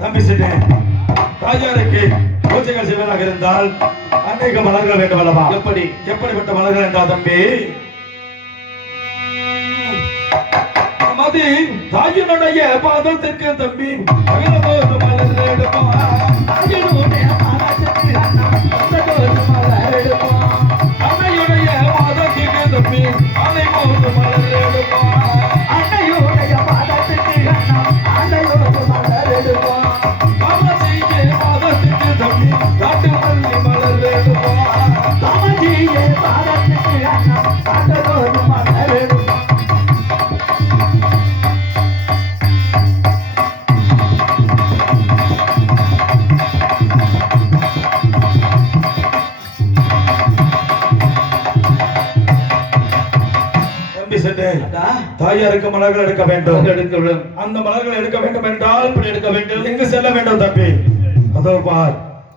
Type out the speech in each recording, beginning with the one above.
தம்பி சிட்டு தாயாருக்கு பூஜைகள் செய்வதாக இருந்தால் அநேக மலர்கள் வேண்டும் அல்லவா? எப்படி? எப்படிப்பட்ட மலர்கள் என்றால் தம்பி? மதி தாயினுடைய பாதத்திற்கு தம்பி அகிலபோது மலர் எடுப்பான். தாயாருக்கு மலர்கள் எடுக்க வேண்டும். எடுக்க வேண்டும். அந்த மலர்கள் எடுக்க வேண்டும் என்றால் எப்படி எடுக்க வேண்டும். எங்கு செல்ல வேண்டும் தம்பி? அதோ பார்.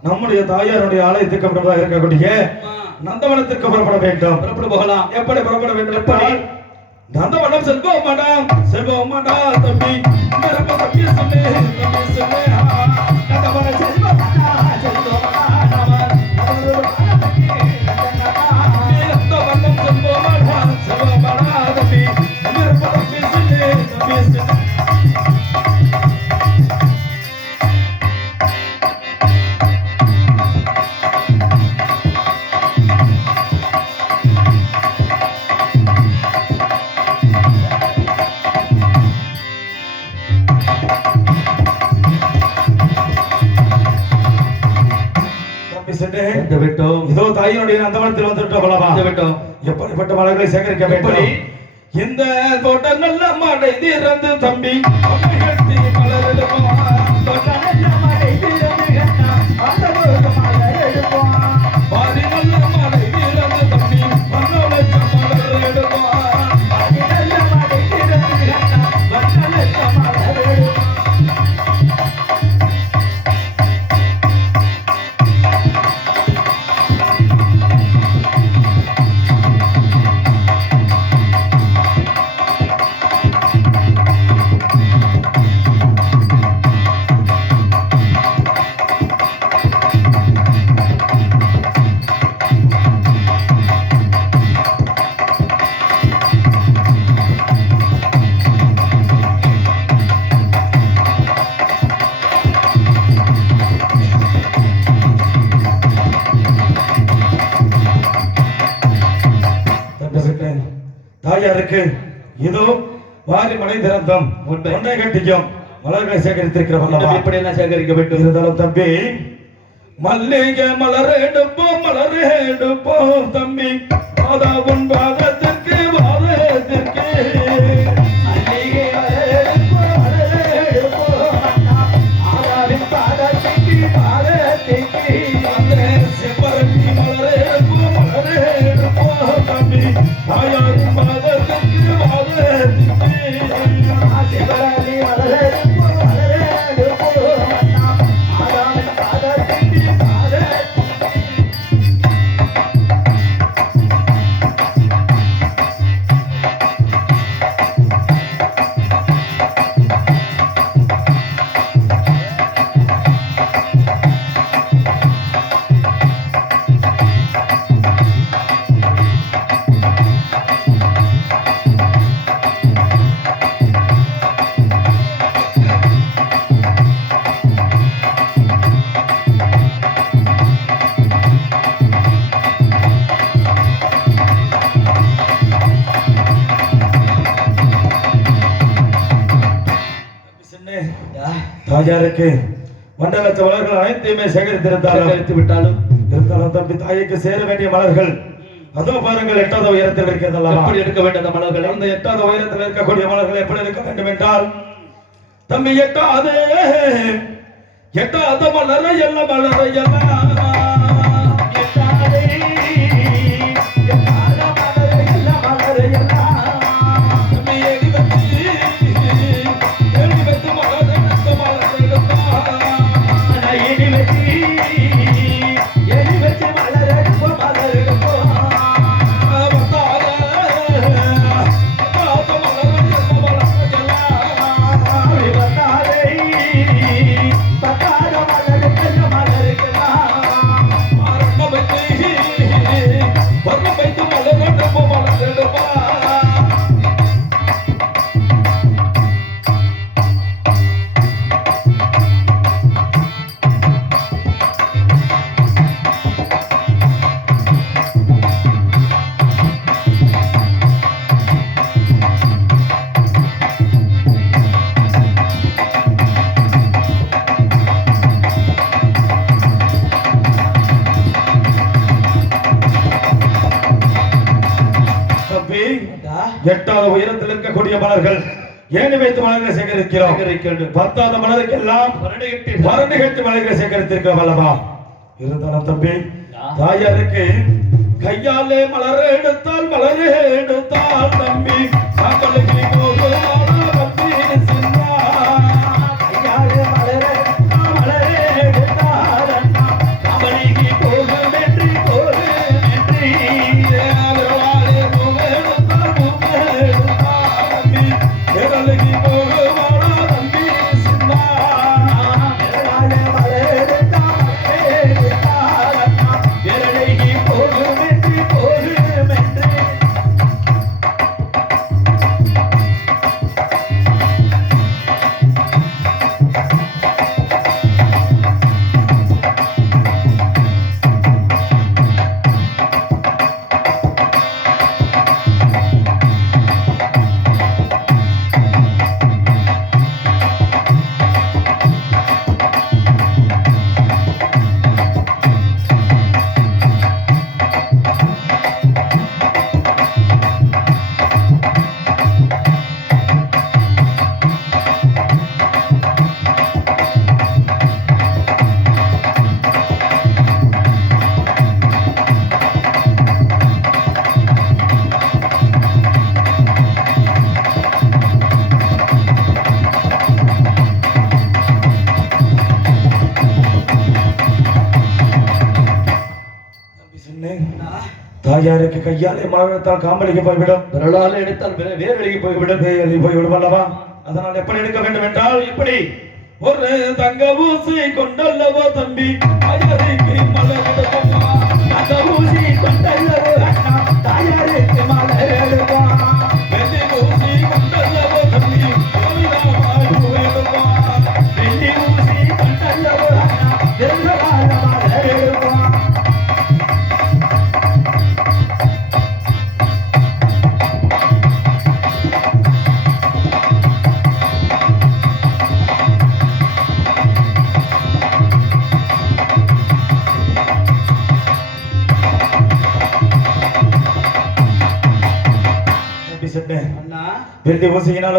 நம்முடைய தாயாருடைய ஆலயத்துக்கு அப்புறமாக இருக்கக்கூடிய நந்தவனத்திற்கு புறப்பட வேண்டும். புறப்பட்டு போகலாம். எப்படி புறப்பட வேண்டும் என்றால் நந்தவனம் செல்வோம் மாடா. செல்வோம் மாடா தம்பி. தம்பி சொல்லு தம்பி சொல்லு. எப்படிப்பட்ட மலர்களை சேகரிக்க வேண்டும்? இந்த தோட்டங்கள்ல மடை திறந்து தம்பி அம்மையட்டி தாயாருக்கு இதோ வாரி மடை திறந்தோம். ஒன்றை கட்டிக்கும். மலர்களை அல்லவா எப்படி எல்லாம் சேகரிக்க வேண்டும்? இருந்தாலும் தம்பி. மல்லிகை மலர் எடுப்போம் மலர் எடுப்போம் தம்பி. பாதா உன் பாதத்திற்கு தாயாருக்கு மண்டலத்த மலர்கள் அனைத்தையுமே சேகரித்திருந்தாலும் சேகரித்து விட்டாலும் இருந்தாலும் தம்பி தாய்க்கு சேர வேண்டிய மலர்கள். அதோ பாருங்கள் எட்டாவது உயரத்தில் இருக்கிறது அல்லவா எப்படி வேண்டும் அந்த மலர்களை? அந்த எட்டாவது உயரத்தில் இருக்கக்கூடிய மலர்கள் எப்படி இருக்க வேண்டும் என்றால் தம்பி எட்டாவது எட்டாவது மலர எல்ல மலர எல்லாம் இருக்கக்கூடிய மலர்கள் ஏணி வைத்து மலர்களை சேகரிக்கிறோம். பத்தாவது மலருக்கெல்லாம் வருடகட்டி மரணி கட்டு மலர்களை சேகரித்திருக்கிறோம் அல்லவா? இருந்தாலும் தம்பி தாயாருக்கு கையாலே மலர் எடுத்தால் மலர் எடுத்தால் தம்பி தாயாருக்கு கையாலே மலர்த்தால் காம்பளிக்கு போய்விடும். விரலால் எடுத்தால் வேர்வெளிக்கு போய்விடும். வேலை போய் அல்லவா? அதனால் எப்படி எடுக்க வேண்டும் என்றால் இப்படி. ஒரு தங்க ஊசி கொண்டல்லவோ தம்பி.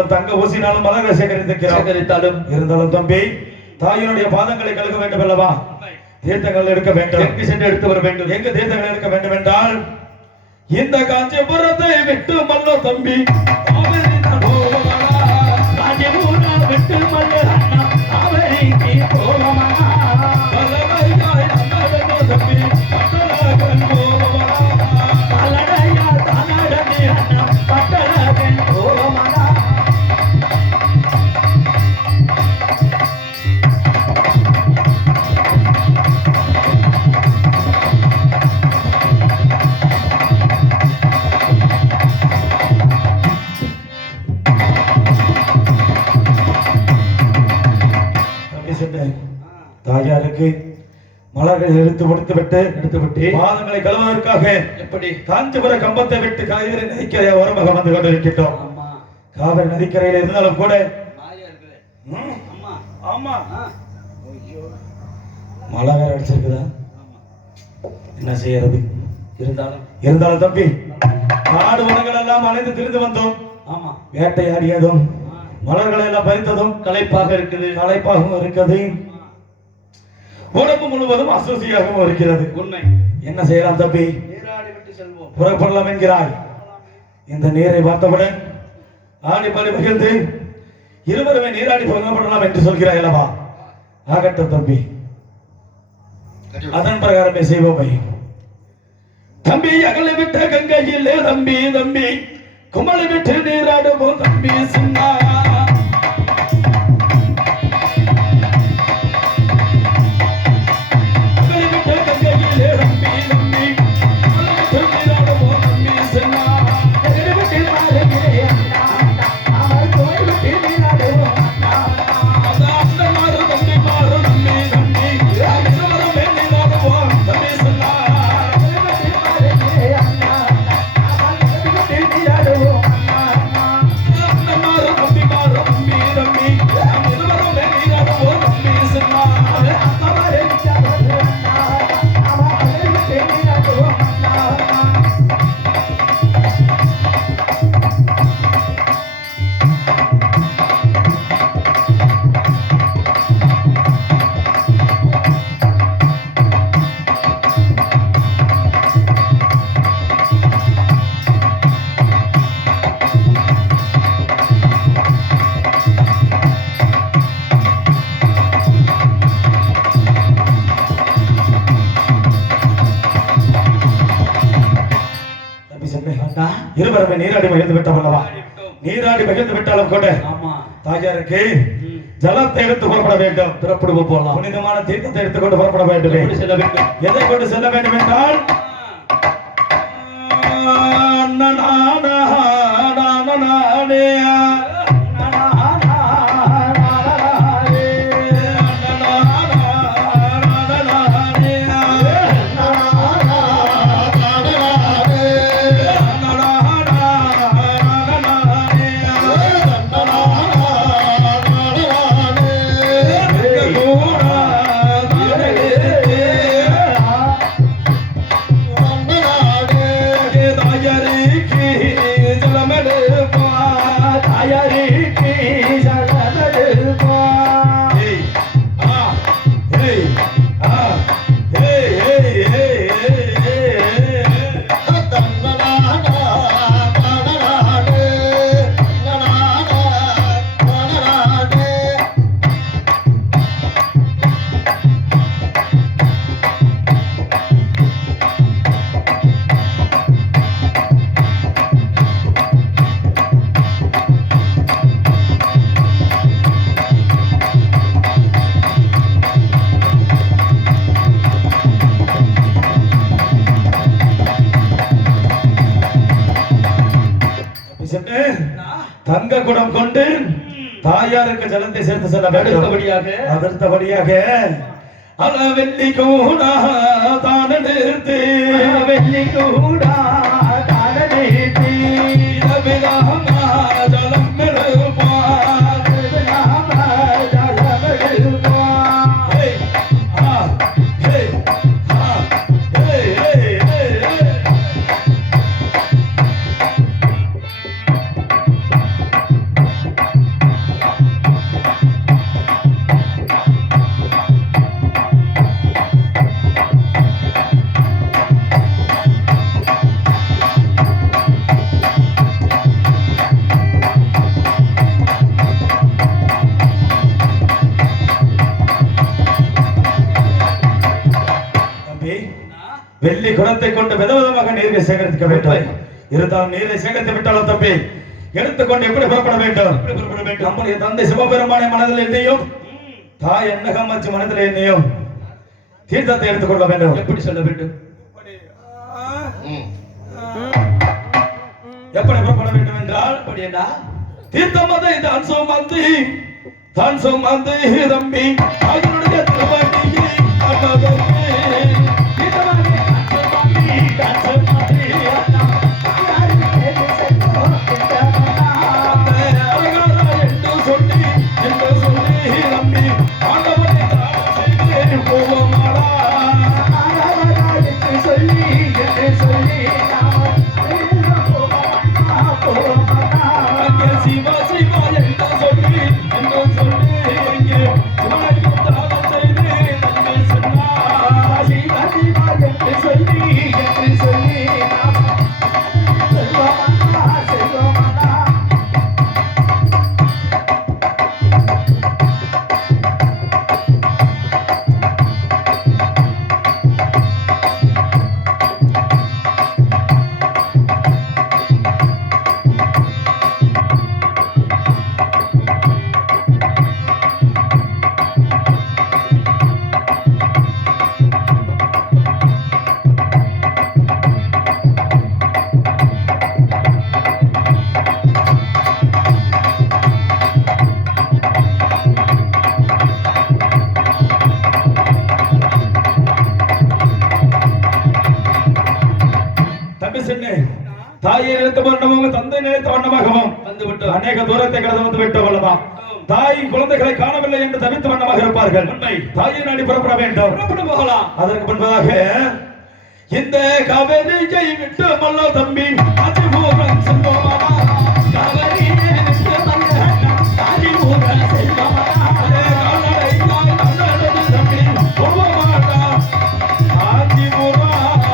ஊசியினாலும் தங்க ஊசியினாலும் மலர்களை சேகரித்திருக்கிறோம். சேகரித்தாலும். இருந்தாலும் தம்பி தாயினுடைய பாதங்களை கழுக வேண்டும் அல்லவா? தீர்த்தங்கள் எடுக்க வேண்டும். எங்கு சென்று எடுத்து வர வேண்டும்? எங்கு தீர்த்தங்கள் எடுக்க வேண்டும் என்றால் இந்த காஞ்சிபுரத்தை விட்டு மல்ல தம்பி? காஞ்சிபுரம் விட்டு காவிரிக்கு போவோமா? மலர்கள் எடுத்து முடித்து விட்டு எடுத்து விட்டு. பாதங்களை கழுவதற்காக எப்படி? காஞ்சிபுர கம்பத்தை விட்டு காவிரி நதிக்கரை ஓரமாக வந்து கொண்டிருக்கின்றோம். காவிரி நதிக்கரையில் இருந்தாலும் கூட இருக்குது ஆமா. மழை வேற அடிச்சிருக்குதா? ஆமா. என்ன செய்யறது? இருந்தாலும். இருந்தாலும் தம்பி காடு வனங்கள் எல்லாம் அலைந்து திரிந்து வந்தோம். ஆமா. வேட்டையாடியதும். மலர்களை எல்லாம் பறித்ததும் களைப்பாக இருக்குது. களைப்பாகவும் இருக்கிறது உடம்பு முழுவதும் அசூசியாகவும் இருக்கிறது. உண்மை. என்ன செய்யலாம் செல்வோம். புறப்படலாம் என்கிறாய். இந்த நீரை பார்த்தவுடன் ஆடி பாடி மகிழ்ந்து இருவருமே நீராடி புறப்படலாம் என்று சொல்கிறாய் அல்லவா? ஆகட்டும் தம்பி. அதன் பிரகாரமே செய்வோமே. தம்பி அகலை விட்ட கங்கையிலே தம்பி தம்பி. குமளி விட்டு நீராடுவோம் தம்பி சின்னா ம். ஜலத்தை எடுத்து புறப்பட வேண்டும். புறப்படுவோம் போலாம். புனிதமான தீர்த்தத்தை எடுத்துக்கொண்டு புறப்பட வேண்டுமே. செல்ல வேண்டும்? எதை கொண்டு செல்ல வேண்டும் என்றால் சென்று தங்க குடம் கொண்டு தாயாருக்கு ஜலத்தை சேர்த்து செல்ல வேண்டும் அடுத்தபடியாக. அதர்த்தபடியாக அளவெள்ளி கூட தான வெள்ளி கூட நீரை சேகரிக்க வேண்டும். இருந்தாலும் நீரை சேகரித்து விட்டாலும் தம்பி எடுத்துக்கொண்டு எப்படி புறப்பட வேண்டும்? எப்படி புறப்பட வேண்டும்? நம்முடைய தந்தை சிவபெருமானை மனதில் என்னையும் தாய் என்னகமச்சு மனதில் என்னையும் தீர்த்தத்தை எடுத்துக்கொள்ள வேண்டும். எப்படி செல்ல வேண்டும்? எப்படி புறப்பட வேண்டும் என்றால் அப்படியேடா. தீர்த்தம் வந்து இந்த அன்சம் வந்து தான் சுமந்து தம்பி அவனுடைய திருவடியை அநேக தூரத்தை கடந்து வந்து அல்லவா? தாய் குழந்தைகளை காணவில்லை என்று தவித்த வண்ணமாக இருப்பார்கள். உண்மை தாயை நாடி புறப்பட வேண்டும். போகலாம் அதற்கு முன்பதாக இந்த கவலையை விட்டு மல்ல தம்பி அதிபூரம் செல்வோமா கவலையை விட்டு மல்ல அதிபூரம் செல்வோமா கால்நடை தாய் தன்னடது தம்பி போவாடா அதிபூரம்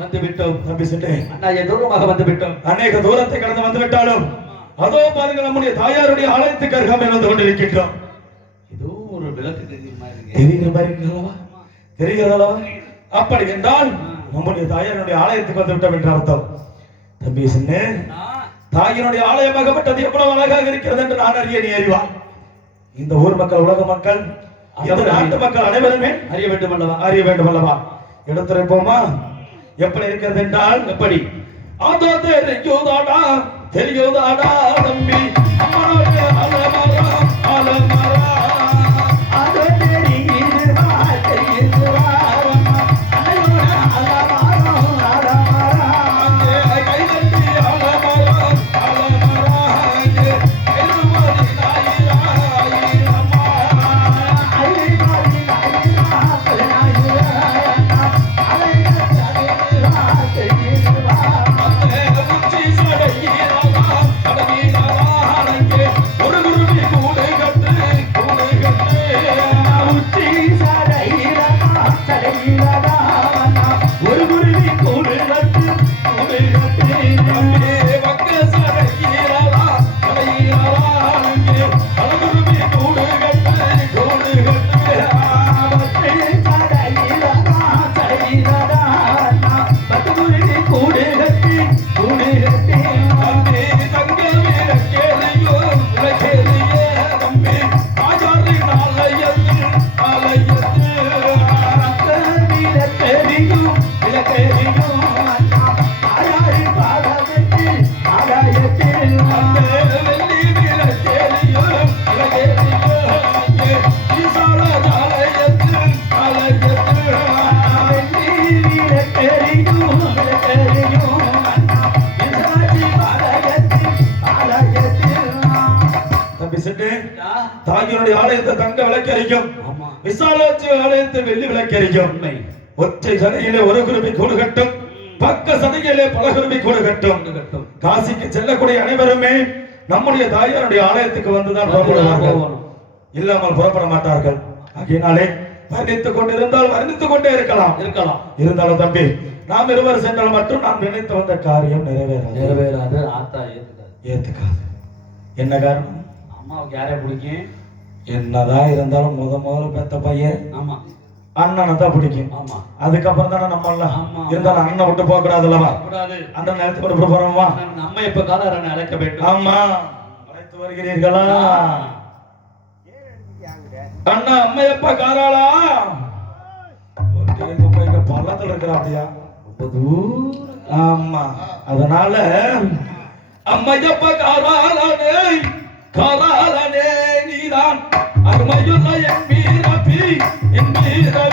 வந்து விட்டோம் தம்பி சென்று அண்ணா தூரமாக வந்து விட்டோம். அநேக தூரத்தை கடந்து வந்து விட்டாலும் அதோ பாருங்கள் நம்முடைய தாயாருடைய ஆலயத்துக்கு அருகாமையில் வந்து கொண்டிருக்கின்றோம். ஏதோ ஒரு விளக்கு தெரியுமா இருக்கு. தெரிகிற மாதிரி தெரிகிறதா அப்படி என்றால் நம்முடைய தாயாருடைய ஆலயத்துக்கு வந்து விட்டோம் என்று அர்த்தம். தம்பி சின்ன தாயினுடைய ஆலயமாகப்பட்டது எவ்வளவு அழகாக இருக்கிறது என்று நான் அறிய நீ அறிவாய் இந்த ஊர் மக்கள் உலக மக்கள் இந்த நாட்டு மக்கள் அனைவருமே அறிய வேண்டும் அல்லவா? அறிய வேண்டும் அல்லவா? எடுத்துரைப்போமா? எப்படி இருக்கிறது என்றால் எப்படி? அதோ தெரியுதாடா தெரியுதாடா தம்பி. அம்மாவுடைய தாயினுடைய ஆலயத்தை தங்க விளக்கரிக்கும். ஆமா. விசாலாட்சி ஆலயத்தை வெள்ளி விளக்கரிக்கும். ஒற்றை சடையிலே ஒரு குருவி கூடு கட்டும். பக்க சடையிலே பல குருவி கூடு கட்டும். காசிக்கு செல்லக்கூடிய அனைவருமே நம்முடைய தாயாருடைய ஆலயத்துக்கு வந்துதான் புறப்படுவார்கள். இல்லாமல் புறப்பட மாட்டார்கள். ஆகையினாலே வர்ணித்துக் கொண்டிருந்தால் வர்ணித்துக் கொண்டே இருக்கலாம். இருக்கலாம். இருந்தாலும் தம்பி நாம் இருவர் சென்றால் மட்டும் நாம் நினைத்து வந்த காரியம் நிறைவேறாது. நிறைவேறாது. ஆத்தா ஏத்துக்காது. ஏத்துக்காது. என்ன காரணம்? அம்மாவுக்கு யாரே பிடிக்கும்? என்னதான் இருந்தாலும் முத முதல்ல பெத்த பையன். ஆமா. அண்ணனை தான் பிடிக்கும். ஆமா. அதுக்கப்புறம் தானே நம்ம ஆமா. இருந்தாலும் அண்ணன் விட்டு போக கூடாது. அண்ணன் நிலத்துக்கு விட்டு போறோமா? நம்ம எப்ப காலரனை அழைக்க வேண்டும்? ஆமா. அழைத்து வருகிறீர்களா? அண்ணா அம்மையப்பா காராளா? பள்ளத்துல இருக்கிறா அப்படியா ரொம்ப தூரம் ஆமா. அதனால அம்மையப்பா காராளனே? காராளனே நீதான். அருமையுள்ள என் வீரபி